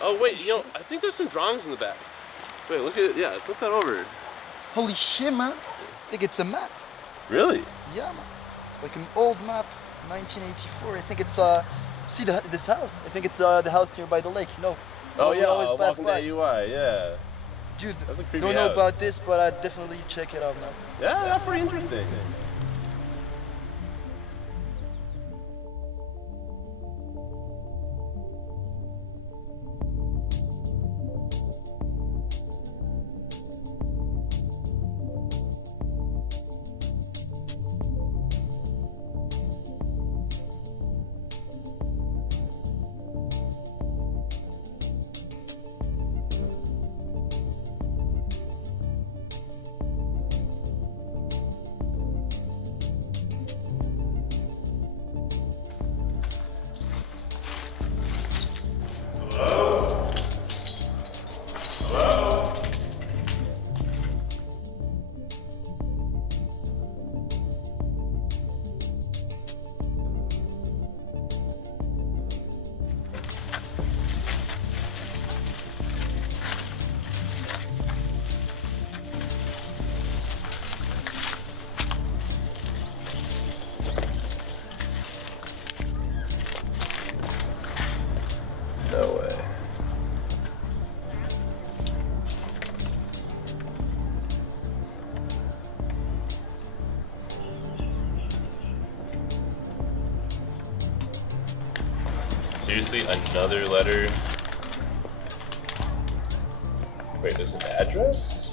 Oh wait, I think there's some drawings in the back. Wait, look at flip that over. Holy shit, man. I think it's a map. Really? Yeah, man. Like an old map, 1984. I think it's, see this house? I think it's the house nearby the lake, Oh we yeah, always pass walking by. to AUI, yeah. Dude, That's a creepy don't know house. about this, but I'd definitely check it out, man. Yeah, that's pretty interesting. No way. Seriously, another letter? Wait, there's an address?